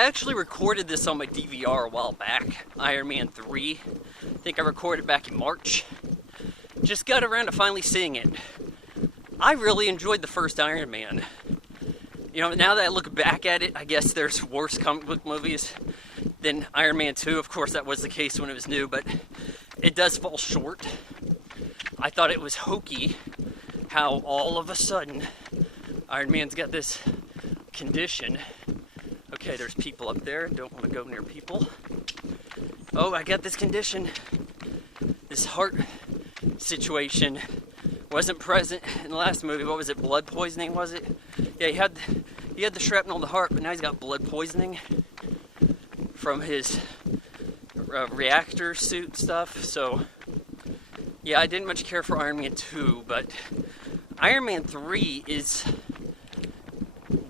I actually recorded this on my DVR a while back, Iron Man 3. I think I recorded back in March. Just got around to finally seeing it. I really enjoyed the first Iron Man. You know, now that I look back at it, I guess there's worse comic book movies than Iron Man 2. Of course, that was the case when it was new, but it does fall short. I thought it was hokey how all of a sudden Iron Man's got this condition. Okay, there's people up there. Don't want to go near people. Oh, I got this condition. This heart situation wasn't present in the last movie. What was it? Blood poisoning, was it? Yeah, he had the shrapnel in the heart, but now he's got blood poisoning from his reactor suit stuff. So, yeah, I didn't much care for Iron Man 2, but Iron Man 3 is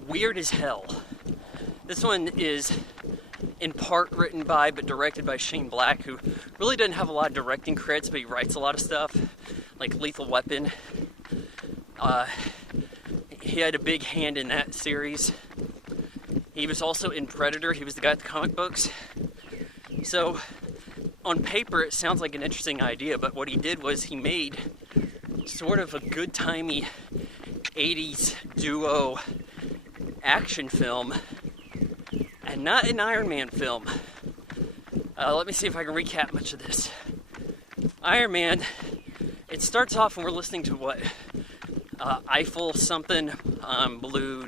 weird as hell. This one is in part written by, but directed by Shane Black, who really doesn't have a lot of directing credits, but he writes a lot of stuff, like Lethal Weapon. He had a big hand in that series. He was also in Predator. He was the guy at the comic books. So, on paper, it sounds like an interesting idea, but what he did was he made sort of a good-timey 80s duo action film, and not an Iron Man film. Let me see if I can recap much of this. Iron Man, it starts off and we're listening to what? Eiffel something, blue,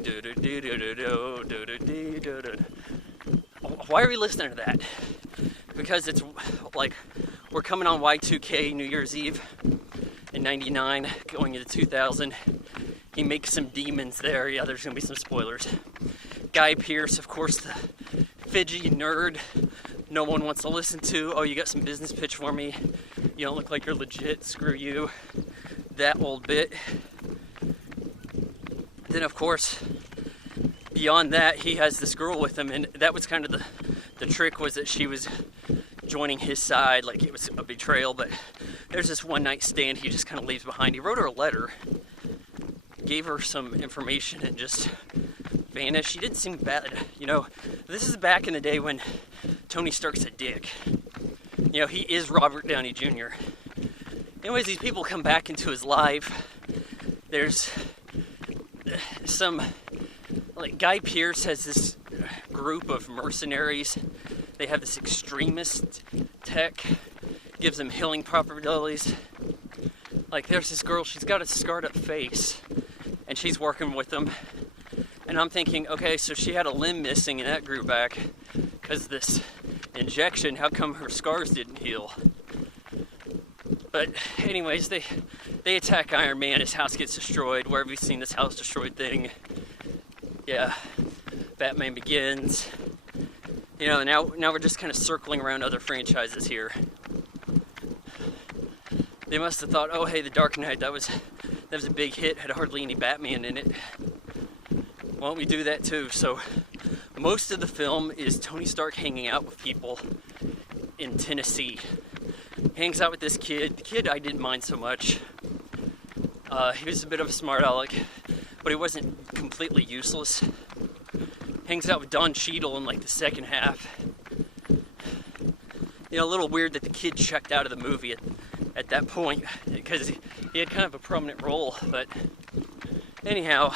Why are we listening to that? Because it's like, we're coming on Y2K, New Year's Eve, in 99, going into 2000. He makes some demons there. Yeah, there's gonna be some spoilers. Guy Pearce, of course, the fidgety nerd no one wants to listen to. Oh, you got some business pitch for me? You don't look like you're legit, screw you. That old bit. Then, of course, beyond that, he has this girl with him, and that was kind of the trick, was that she was joining his side, like it was a betrayal, but there's this one night stand he just kind of leaves behind. He wrote her a letter, gave her some information, and just vanished. She didn't seem bad. You know, this is back in the day when Tony Stark's a dick. You know, he is Robert Downey Jr. Anyways, these people come back into his life. There's some, like, Guy Pearce has this group of mercenaries. They have this extremist tech, gives them healing properties. Like, there's this girl, she's got a scarred up face, and she's working with them. And I'm thinking, okay, so she had a limb missing and that grew back because this injection. How come her scars didn't heal? But anyways, they attack Iron Man. His house gets destroyed. Where have you seen this house destroyed thing? Yeah, Batman Begins. You know, now we're just kind of circling around other franchises here. They must have thought, oh hey, The Dark Knight, that was a big hit, had hardly any Batman in it. Why don't we do that too? So most of the film is Tony Stark hanging out with people in Tennessee. Hangs out with this kid. The kid I didn't mind so much. He was a bit of a smart aleck, but he wasn't completely useless. Hangs out with Don Cheadle in like the second half. You know, a little weird that the kid checked out of the movie at that point, because he had kind of a prominent role. But anyhow,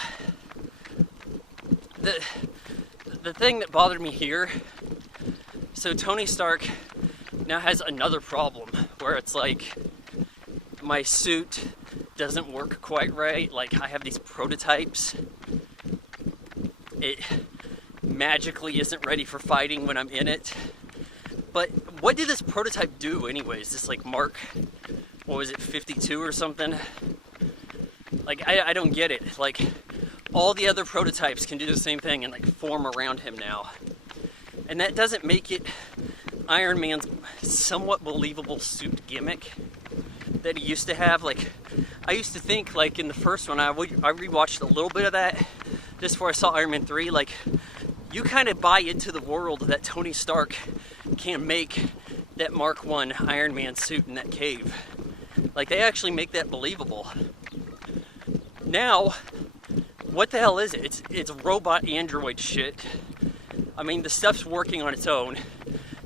the thing that bothered me here, so Tony Stark now has another problem where it's like, my suit doesn't work quite right. Like, I have these prototypes. It magically isn't ready for fighting when I'm in it. But what did this prototype do anyways? This like Mark, what was it, 52 or something? Like, I don't get it. Like, all the other prototypes can do the same thing and like form around him now. And that doesn't make it Iron Man's somewhat believable suit gimmick that he used to have. Like, I used to think, like, in the first one, I rewatched a little bit of that just before I saw Iron Man 3, like, you kind of buy into the world that Tony Stark can make that Mark 1 Iron Man suit in that cave. Like, they actually make that believable. Now, what the hell is it? It's robot android shit. I mean, the stuff's working on its own.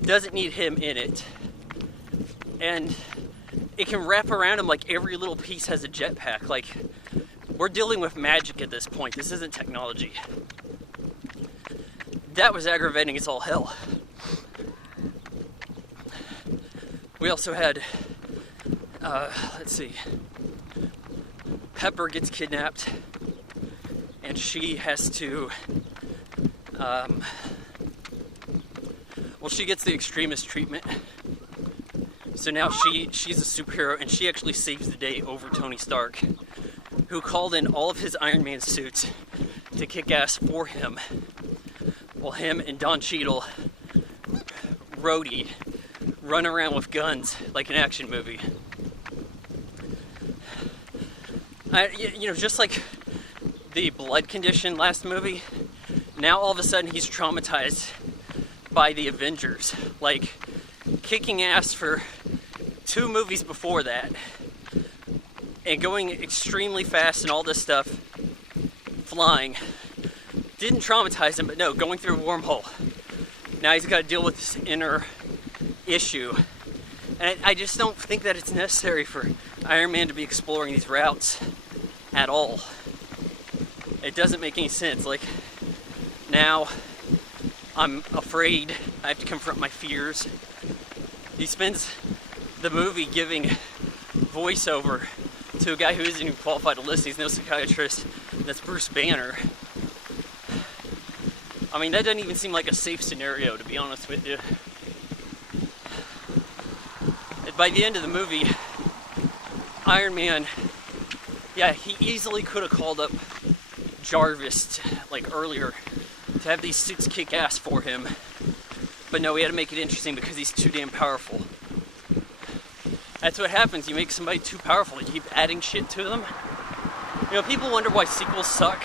Doesn't need him in it. And it can wrap around him like every little piece has a jetpack. Like, we're dealing with magic at this point. This isn't technology. That was aggravating as all hell. We also had, let's see, Pepper gets kidnapped, and she has to, well, she gets the extremist treatment. So now she's a superhero, and she actually saves the day over Tony Stark, who called in all of his Iron Man suits to kick ass for him, while him and Don Cheadle, Rhodey, run around with guns like an action movie. You know, just like the blood condition last movie, now all of a sudden he's traumatized by the Avengers. Like, kicking ass for 2 movies before that, and going extremely fast and all this stuff, flying, didn't traumatize him, but no, going through a wormhole. Now he's got to deal with this inner issue. And I just don't think that it's necessary for Iron Man to be exploring these routes at all. It doesn't make any sense. Like, now I'm afraid, I have to confront my fears. He spends the movie giving voiceover to a guy who isn't even qualified to listen. He's no psychiatrist. That's Bruce Banner. I mean, that doesn't even seem like a safe scenario, to be honest with you. By the end of the movie, Iron Man, yeah, he easily could have called up Jarvis, like, earlier, to have these suits kick ass for him. But no, we had to make it interesting because he's too damn powerful. That's what happens. You make somebody too powerful. You keep adding shit to them. You know, people wonder why sequels suck.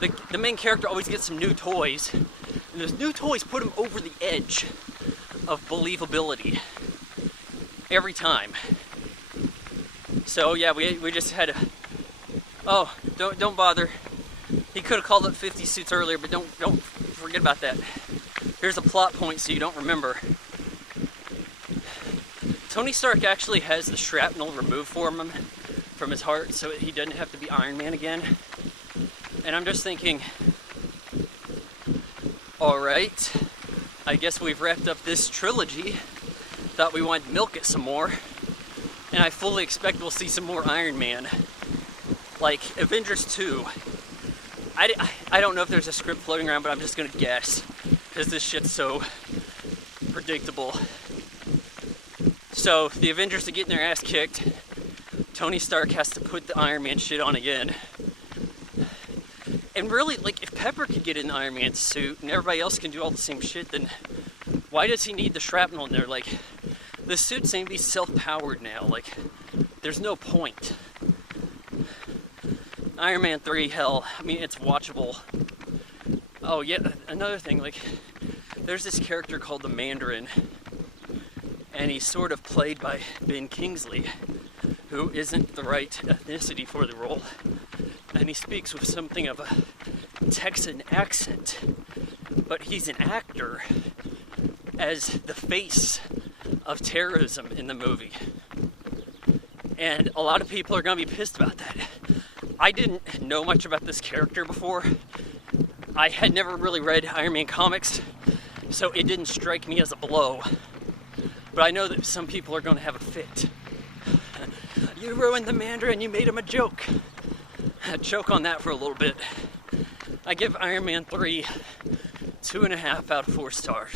The main character always gets some new toys, and those new toys put him over the edge of believability every time. So yeah, we just had to. Oh, don't bother. He could have called up 50 suits earlier, but don't forget about that. Here's a plot point so you don't remember. Tony Stark actually has the shrapnel removed from his heart, so he doesn't have to be Iron Man again. And I'm just thinking, alright, I guess we've wrapped up this trilogy. Thought we wanted to milk it some more. And I fully expect we'll see some more Iron Man. Like Avengers 2. I don't know if there's a script floating around, but I'm just gonna guess. Because this shit's so predictable. So, the Avengers are getting their ass kicked. Tony Stark has to put the Iron Man shit on again. And really, like, if Pepper could get in the Iron Man suit and everybody else can do all the same shit, then why does he need the shrapnel in there? Like, the suits seem to be self-powered now. Like, there's no point. Iron Man 3, hell, I mean, it's watchable. Oh, yeah, another thing, like, there's this character called the Mandarin, and he's sort of played by Ben Kingsley, who isn't the right ethnicity for the role. And he speaks with something of a Texan accent, but he's an actor as the face of terrorism in the movie. And a lot of people are going to be pissed about that. I didn't know much about this character before. I had never really read Iron Man comics, so it didn't strike me as a blow. But I know that some people are going to have a fit. You ruined the Mandarin, you made him a joke. Choke on that for a little bit. I give Iron Man 3 2.5 out of 4 stars.